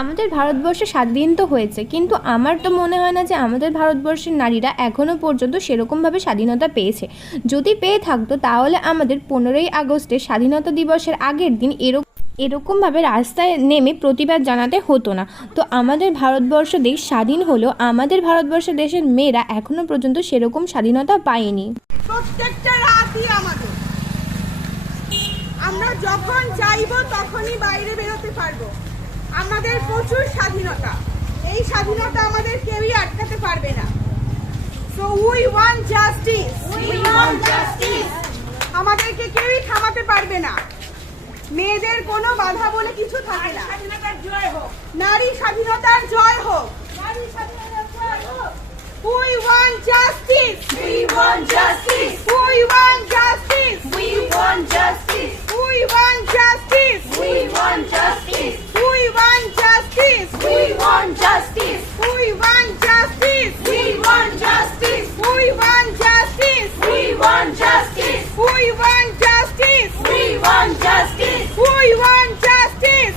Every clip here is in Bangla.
আমাদের ভারতবর্ষে স্বাধীন তো হয়েছে, কিন্তু আমার তো মনে হয় না যে আমাদের ভারতবর্ষের নারীরা এখনও পর্যন্ত সেরকমভাবে স্বাধীনতা পেয়েছে। যদি পেয়ে থাকতো তাহলে আমাদের 15ই আগস্টে স্বাধীনতা দিবসের আগের দিন এরকমভাবে রাস্তায় নেমে প্রতিবাদ জানাতে হতো না। তো আমাদের ভারতবর্ষ দেশ স্বাধীন হলেও আমাদের ভারতবর্ষ দেশের মেয়েরা এখনও পর্যন্ত সেরকম স্বাধীনতা পায়নি। প্রত্যেকটা রাতই আমরা যখন চাইবো তখনই বাইরে বেরোতে পারবো। আমাদের প্রচুর স্বাধীনতা, এই স্বাধীনতা আমাদের কেউই আটকাতে পারবে না। So we want justice. আমাদেরকে কেউই থামাতে পারবে না। মেয়েদের কোনো বাধা বলে কিছু থাকে না। নারী স্বাধীনতার জয় হোক। We want justice. We want justice. We want justice. We want justice. We want justice. We want justice. We want justice. We want justice. We want justice. We want justice. We want justice. We want justice. We want justice. We want justice. We want justice.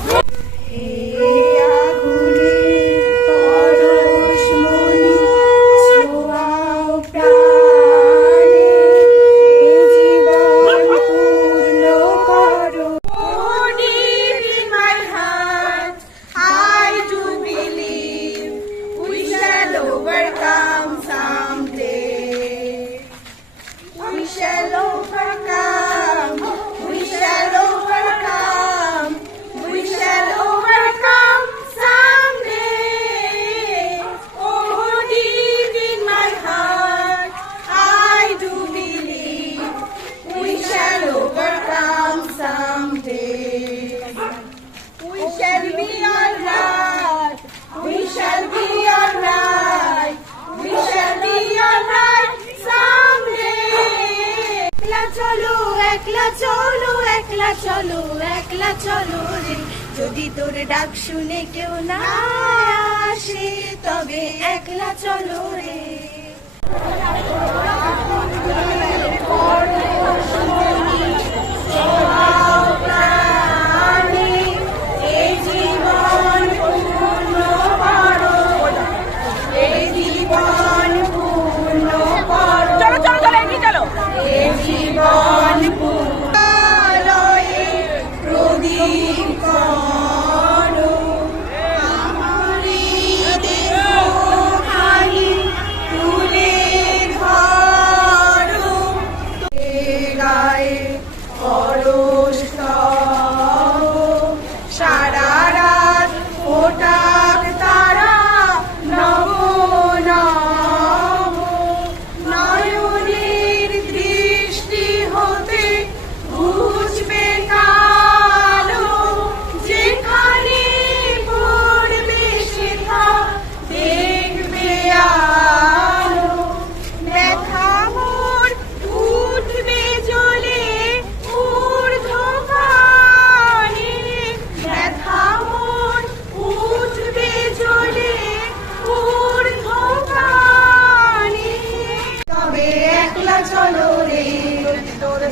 একলা চলো রে, যদি তোর ডাক শুনে কেউ না আসে তবে একলা চলো রে।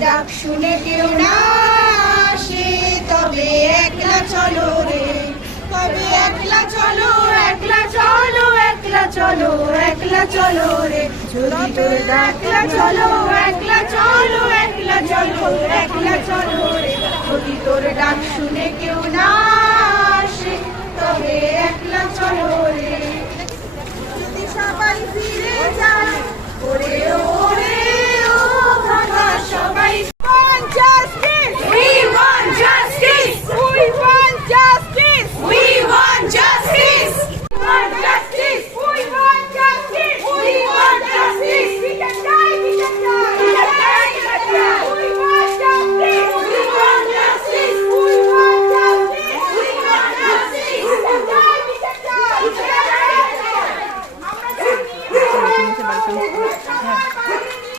ডাক শুনে কেউ না আসে তবে একলা চলো রে, তবে একলা চলো, একলা চলো, একলা চলো, একলা চলো রে, যদি তোর একলা চলো, একলা চলো, একলা চলো, একলা চলো রে, যদি তোর ডাক শুনে কেউ না